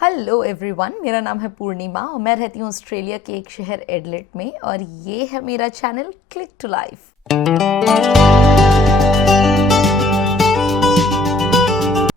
Hello everyone, मेरा नाम है पूर्णिमा और मैं रहती हूँ ऑस्ट्रेलिया के एक शहर एडलेड में और ये है मेरा channel click to life.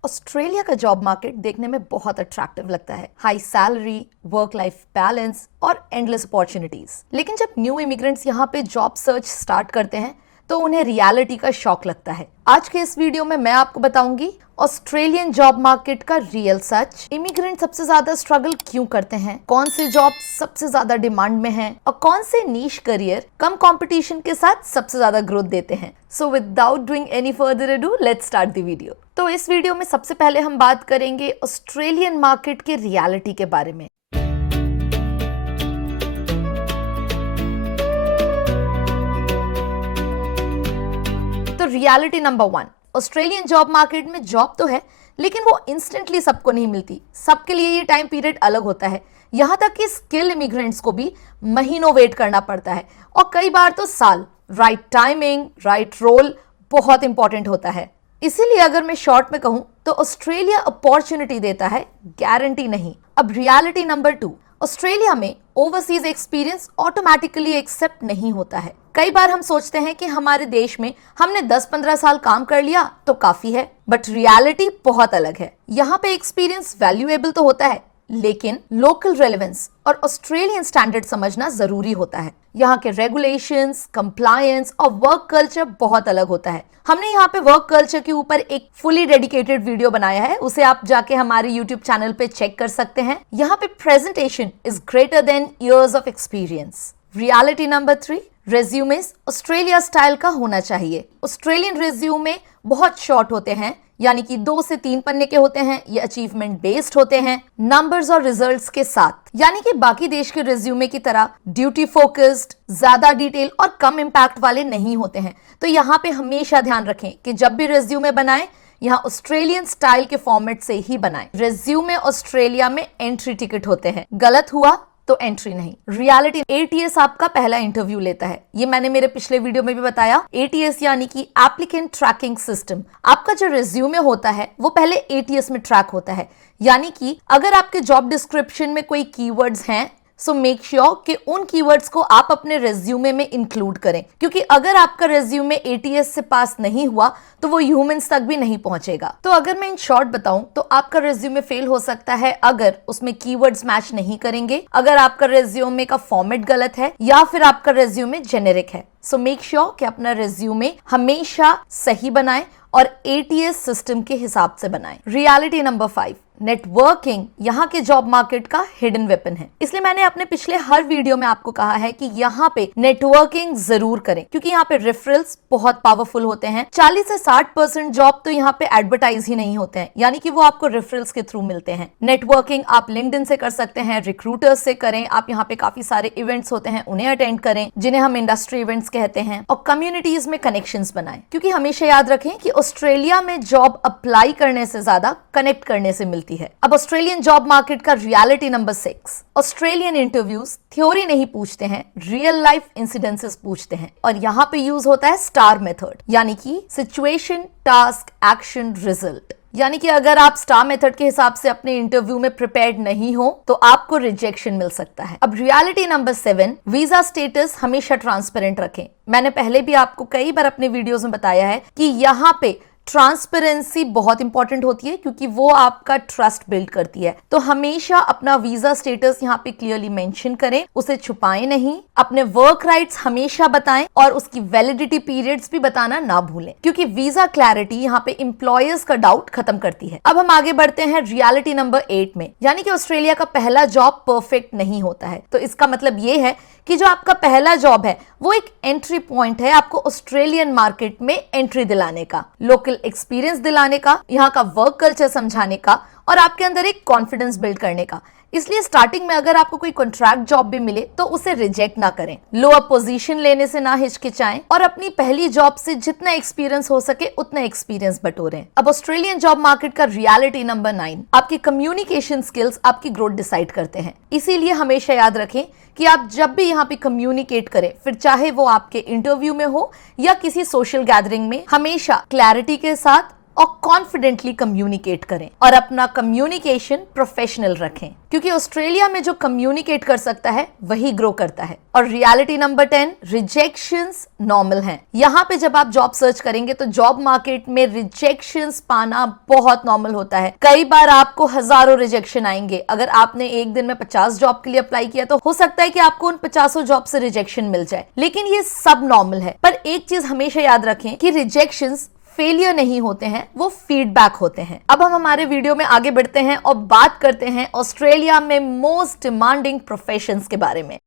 Australia का जॉब मार्केट देखने में बहुत अट्रैक्टिव लगता है। High salary, work life balance और एंडलेस अपॉर्चुनिटीज। लेकिन जब न्यू इमिग्रेंट्स यहाँ पे जॉब सर्च स्टार्ट करते हैं तो उन्हें रियलिटी का शॉक लगता है। आज के इस वीडियो में मैं आपको बताऊंगी ऑस्ट्रेलियन जॉब मार्केट का रियल सच, इमिग्रेंट सबसे ज्यादा स्ट्रगल क्यों करते हैं, कौन से जॉब सबसे ज्यादा डिमांड में हैं और कौन से नीश करियर कम कंपटीशन के साथ सबसे ज्यादा ग्रोथ देते हैं। So without doing any further ado, let's start the video. तो इस वीडियो में सबसे पहले हम बात करेंगे ऑस्ट्रेलियन मार्केट के रियलिटी के बारे में। तो reality number 1, Australian job market में जॉब तो है लेकिन वो इंस्टेंटली सबको नहीं मिलती। सबके लिए ये टाइम पीरियड अलग होता है। यहाँ तक कि स्किल इमिग्रेंट्स को भी महीनों वेट करना पड़ता है और कई बार तो साल। राइट टाइमिंग, राइट रोल बहुत इंपॉर्टेंट होता है। इसीलिए अगर मैं शॉर्ट में कहूँ तो ऑस्ट्रेलिया अपॉर्चुनिटी देता है, गारंटी नहीं। अब रियलिटी नंबर 2, ऑस्ट्रेलिया में ओवरसीज एक्सपीरियंस ऑटोमेटिकली एक्सेप्ट नहीं होता है। कई बार हम सोचते हैं कि हमारे देश में हमने 10-15 साल काम कर लिया तो काफी है, बट रियलिटी बहुत अलग है। यहाँ पे एक्सपीरियंस वैल्यूएबल तो होता है लेकिन लोकल रेलेवेंस और ऑस्ट्रेलियन स्टैंडर्ड समझना जरूरी होता है। यहाँ के रेगुलेशंस, कंप्लायंस और वर्क कल्चर बहुत अलग होता है। हमने यहाँ पे वर्क कल्चर के ऊपर एक फुली डेडिकेटेड वीडियो बनाया है, उसे आप जाके हमारे यूट्यूब चैनल पे चेक कर सकते हैं। यहाँ पे presentation is greater than years of experience. Reality number 3, resumes Australia style का होना चाहिए। ऑस्ट्रेलियन रेज्यूमे बहुत शॉर्ट होते हैं, यानी कि 2 से 3 पन्ने के होते हैं। ये अचीवमेंट बेस्ड होते हैं, नंबर्स और रिजल्ट्स के साथ, यानी कि बाकी देश के रेज्यूमे की तरह ड्यूटी फोकस्ड, ज्यादा डिटेल और कम इम्पैक्ट वाले नहीं होते हैं। तो यहाँ पे हमेशा ध्यान रखें कि जब भी रेज्यूमे बनाएं, यहाँ ऑस्ट्रेलियन स्टाइल के फॉर्मेट से ही बनाएं। रेज्यूमे ऑस्ट्रेलिया में एंट्री टिकट होते हैं, गलत हुआ तो एंट्री नहीं। रियलिटी ATS आपका पहला इंटरव्यू लेता है। ये मैंने मेरे पिछले वीडियो में भी बताया। ATS यानी कि एप्लीकेंट ट्रैकिंग सिस्टम। आपका जो रिज्यूमे होता है वो पहले ATS में ट्रैक होता है, यानी कि अगर आपके जॉब डिस्क्रिप्शन में कोई कीवर्ड्स हैं सो मेक श्योर कि उन कीवर्ड्स को आप अपने रेज्यूमे में इंक्लूड करें, क्योंकि अगर आपका रेज्यूमे ATS से पास नहीं हुआ तो वो ह्यूमंस तक भी नहीं पहुंचेगा। तो अगर मैं इन शॉर्ट बताऊं तो आपका रेज्यूमे फेल हो सकता है अगर उसमें कीवर्ड्स मैच नहीं करेंगे, अगर आपका रेज्यूमे का फॉर्मेट गलत है या फिर आपका रेज्यूमे जेनेरिक है। सो मेक श्योर कि अपना रेज्यूमे हमेशा सही बनाएं और ATS सिस्टम के हिसाब से बनाएं। रियलिटी नंबर 5, नेटवर्किंग यहाँ के जॉब मार्केट का हिडन वेपन है। इसलिए मैंने अपने पिछले हर वीडियो में आपको कहा है कि यहाँ पे नेटवर्किंग जरूर करें, क्योंकि यहाँ पे रेफरल्स बहुत पावरफुल होते हैं। 40 से 60% जॉब तो यहाँ पे एडवर्टाइज ही नहीं होते हैं, यानी कि वो आपको रेफरल्स के थ्रू मिलते हैं। नेटवर्किंग आप लिंक्डइन से कर सकते हैं, रिक्रूटर्स से करें। आप यहाँ पे काफी सारे इवेंट्स होते हैं, उन्हें अटेंड करें, जिन्हें हम इंडस्ट्री इवेंट्स कहते हैं, और कम्युनिटीज में कनेक्शंस बनाएं, क्योंकि हमेशा याद रखें कि ऑस्ट्रेलिया में जॉब अप्लाई करने से ज्यादा कनेक्ट करने से मिलती है। अब ऑस्ट्रेलियन जॉब मार्केट का reality number 6, Australian interviews theory नहीं पूछते हैं, रियल लाइफ इंसिडेंसेस पूछते हैं। और यहाँ पे यूज होता है स्टार मेथड, यानी कि सिचुएशन, टास्क, एक्शन, रिजल्ट। यानी कि अगर आप स्टार मेथड के हिसाब से अपने इंटरव्यू में प्रिपेयर्ड नहीं हो तो आपको रिजेक्शन मिल सकता है। अब रियलिटी नंबर 7, वीजा स्टेटस हमेशा ट्रांसपेरेंट रखें। मैंने पहले भी आपको कई बार अपने वीडियोस में बताया है कि यहाँ पे ट्रांसपेरेंसी बहुत इंपॉर्टेंट होती है, क्योंकि वो आपका ट्रस्ट बिल्ड करती है। तो हमेशा अपना वीजा स्टेटस यहाँ पे क्लियरली मेंशन करें, उसे छुपाएं नहीं। अपने वर्क राइट्स हमेशा बताएं और उसकी वैलिडिटी पीरियड्स भी बताना ना भूलें, क्योंकि वीजा क्लैरिटी यहाँ पे एम्प्लॉयर्स का डाउट खत्म करती है। अब हम आगे बढ़ते हैं रियलिटी नंबर 8 में, यानी कि ऑस्ट्रेलिया का पहला जॉब परफेक्ट नहीं होता है। तो इसका मतलब ये है कि जो आपका पहला जॉब है वो एक एंट्री पॉइंट है आपको ऑस्ट्रेलियन मार्केट में एंट्री दिलाने का, लोकल एक्सपीरियंस दिलाने का, यहाँ का वर्क कल्चर समझाने का और आपके अंदर एक कॉन्फिडेंस बिल्ड करने का। इसलिए स्टार्टिंग में अगर आपको कोई कॉन्ट्रैक्ट जॉब भी मिले तो उसे रिजेक्ट ना करें, लोअर पोजीशन लेने से ना हिचकिचाएं और अपनी पहली जॉब से जितना एक्सपीरियंस हो सके उतना एक्सपीरियंस बटोरें। अब ऑस्ट्रेलियन जॉब मार्केट का रियलिटी नंबर 9, आपकी कम्युनिकेशन स्किल्स आपकी ग्रोथ डिसाइड करते हैं। इसीलिए हमेशा याद रखें कि आप जब भी यहाँ पे कम्युनिकेट करें, फिर चाहे वो आपके इंटरव्यू में हो या किसी सोशल गैदरिंग में, हमेशा क्लैरिटी के साथ और कॉन्फिडेंटली कम्युनिकेट करें और अपना कम्युनिकेशन प्रोफेशनल रखें, क्योंकि ऑस्ट्रेलिया में जो कम्युनिकेट कर सकता है वही ग्रो करता है। और रियलिटी नंबर 10, रिजेक्शंस नॉर्मल हैं। यहाँ पे जब आप जॉब सर्च करेंगे तो जॉब मार्केट में रिजेक्शंस पाना बहुत नॉर्मल होता है। कई बार आपको हजारों रिजेक्शन आएंगे। अगर आपने एक दिन में 50 जॉब के लिए अप्लाई किया तो हो सकता है कि आपको उन 50 जॉब से रिजेक्शन मिल जाए, लेकिन ये सब नॉर्मल है। पर एक चीज हमेशा याद रखें कि रिजेक्शंस फेलियर नहीं होते हैं, वो फीडबैक होते हैं। अब हम हमारे वीडियो में आगे बढ़ते हैं और बात करते हैं ऑस्ट्रेलिया में मोस्ट डिमांडिंग प्रोफेशंस के बारे में।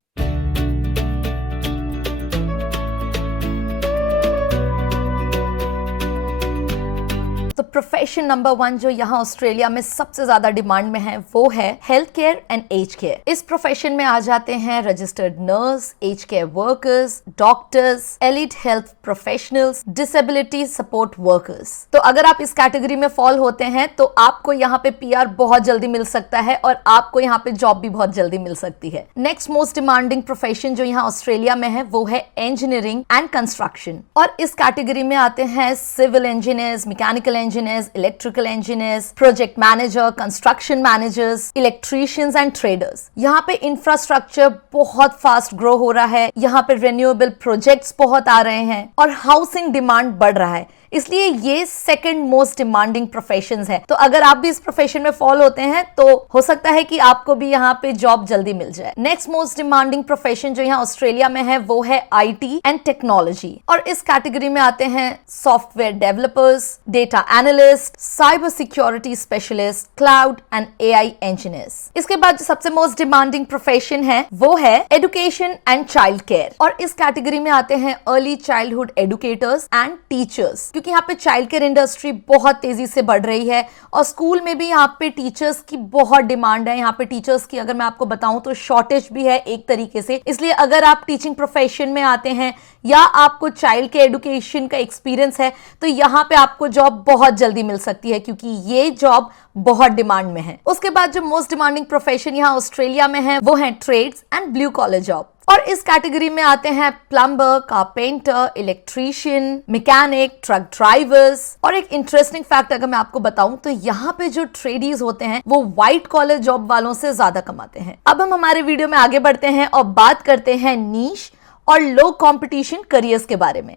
तो प्रोफेशन नंबर 1 जो यहाँ ऑस्ट्रेलिया में सबसे ज्यादा डिमांड में है वो है health care and age care. इस प्रोफेशन में आ जाते हैं registered nurse, age care workers, doctors, allied health professionals, disability support workers. तो अगर आप इस कैटेगरी में फॉल होते हैं तो आपको यहाँ पे पीआर बहुत जल्दी मिल सकता है और आपको यहाँ पे जॉब भी बहुत जल्दी मिल सकती है। नेक्स्ट मोस्ट डिमांडिंग प्रोफेशन जो यहाँ ऑस्ट्रेलिया में है वो है इंजीनियरिंग एंड कंस्ट्रक्शन। और इस कैटेगरी में आते हैं civil engineers, mechanical engineers, electrical engineers, project manager, construction managers, electricians and traders। यहाँ पे इंफ्रास्ट्रक्चर बहुत फास्ट ग्रो हो रहा है, यहाँ पे रिन्यूएबल प्रोजेक्ट्स बहुत आ रहे हैं और हाउसिंग डिमांड बढ़ रहा है, इसलिए ये सेकंड मोस्ट डिमांडिंग प्रोफेशंस है। तो अगर आप भी इस प्रोफेशन में फॉल होते हैं तो हो सकता है कि आपको भी यहाँ पे जॉब जल्दी मिल जाए। नेक्स्ट मोस्ट डिमांडिंग प्रोफेशन जो यहाँ ऑस्ट्रेलिया में है वो है आईटी एंड टेक्नोलॉजी। और इस कैटेगरी में आते हैं software developers, data analyst, cyber security specialist, cloud and AI engineers. इसके बाद जो सबसे मोस्ट डिमांडिंग प्रोफेशन है वो है एजुकेशन एंड चाइल्ड केयर। और इस कैटेगरी में आते हैं early childhood educators and teachers, क्योंकि यहाँ पे चाइल्ड केयर इंडस्ट्री बहुत तेजी से बढ़ रही है और स्कूल में भी यहाँ पे टीचर्स की बहुत डिमांड है। यहाँ पे टीचर्स की अगर मैं आपको बताऊं तो शॉर्टेज भी है एक तरीके से। इसलिए अगर आप टीचिंग प्रोफेशन में आते हैं या आपको चाइल्ड केयर एडुकेशन का एक्सपीरियंस है तो यहाँ पे आपको जॉब बहुत जल्दी मिल सकती है, क्योंकि ये जॉब बहुत डिमांड में है। उसके बाद जो मोस्ट डिमांडिंग प्रोफेशन यहाँ ऑस्ट्रेलिया में है वो है trades and blue collar job. और इस कैटेगरी में आते हैं plumber, carpenter, electrician, mechanic, truck drivers. और एक इंटरेस्टिंग फैक्ट अगर मैं आपको बताऊं तो यहाँ पे जो ट्रेडीज होते हैं वो व्हाइट कॉलर जॉब वालों से ज्यादा कमाते हैं। अब हम हमारे वीडियो में आगे बढ़ते हैं और बात करते हैं नीश और लो कंपटीशन करियर्स के बारे में।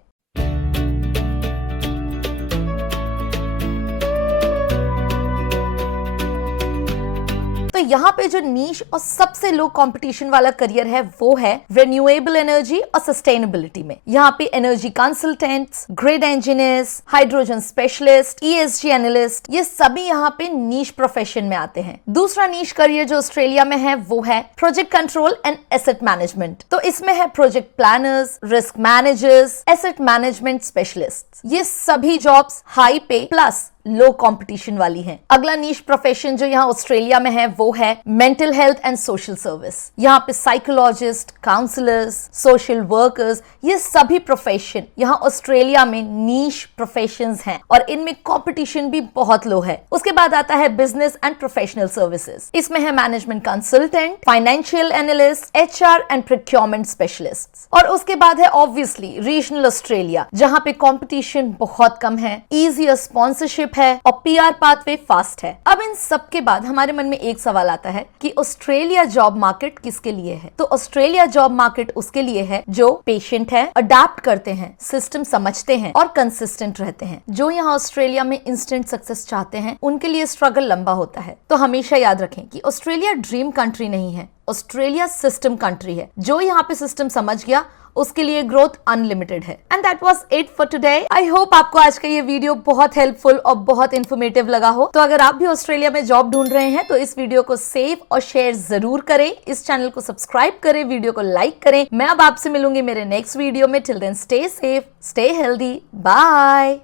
तो यहाँ पे जो नीश और सबसे लो कंपटीशन वाला करियर है वो है रिन्यूएबल एनर्जी और सस्टेनेबिलिटी में। यहाँ पे energy consultants, grid engineers, hydrogen specialist, ESG analyst, ये सभी यहाँ पे नीश प्रोफेशन में आते हैं। दूसरा नीश करियर जो ऑस्ट्रेलिया में है वो है project control and asset management. तो इसमें है project planners, risk managers, asset management specialist. ये सभी जॉब्स हाई पे प्लस लो कंपटीशन वाली हैं। अगला नीश प्रोफेशन जो यहाँ ऑस्ट्रेलिया में है वो है mental health and social service. यहाँ पे साइकोलॉजिस्ट, काउंसलर्स, सोशल वर्कर्स, ये सभी प्रोफेशन यहाँ ऑस्ट्रेलिया में नीश प्रोफेशंस हैं और इनमें कंपटीशन भी बहुत लो है। उसके बाद आता है बिजनेस एंड प्रोफेशनल सर्विसेज। इसमें है management consultant, financial analyst, HR and procurement specialist. और उसके बाद है ऑब्वियसली रीजनल ऑस्ट्रेलिया, जहाँ पे कंपटीशन बहुत कम है, इजी स्पॉन्सरशिप है और पीआर पाथवे फास्ट है। अब इन सब के बाद हमारे मन में एक सवाल आता है कि ऑस्ट्रेलिया जॉब मार्केट किसके लिए है? तो ऑस्ट्रेलिया जॉब मार्केट उसके लिए है जो पेशेंट है, अडैप्ट करते हैं, सिस्टम समझते हैं और कंसिस्टेंट रहते हैं। जो यहाँ ऑस्ट्रेलिया में इंस्टेंट सक्सेस चाहते हैं उनके लिए स्ट्रगल लंबा होता है। तो हमेशा याद रखें कि ऑस्ट्रेलिया ड्रीम कंट्री नहीं है, ऑस्ट्रेलिया सिस्टम कंट्री है। जो यहाँ पे सिस्टम समझ गया उसके लिए ग्रोथ अनलिमिटेड है। And that was it for today. I hope आपको आज का ये वीडियो बहुत हेल्पफुल और बहुत इन्फॉर्मेटिव लगा हो। तो अगर आप भी ऑस्ट्रेलिया में जॉब ढूंढ रहे हैं तो इस वीडियो को सेव और शेयर जरूर करें, इस चैनल को सब्सक्राइब करें, वीडियो को लाइक करें। मैं अब आपसे मिलूंगी मेरे नेक्स्ट वीडियो में। Till then stay safe, stay healthy, bye.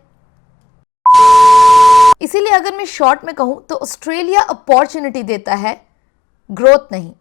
इसीलिए अगर मैं शॉर्ट में कहूं तो ऑस्ट्रेलिया अपॉर्चुनिटी देता है, ग्रोथ नहीं।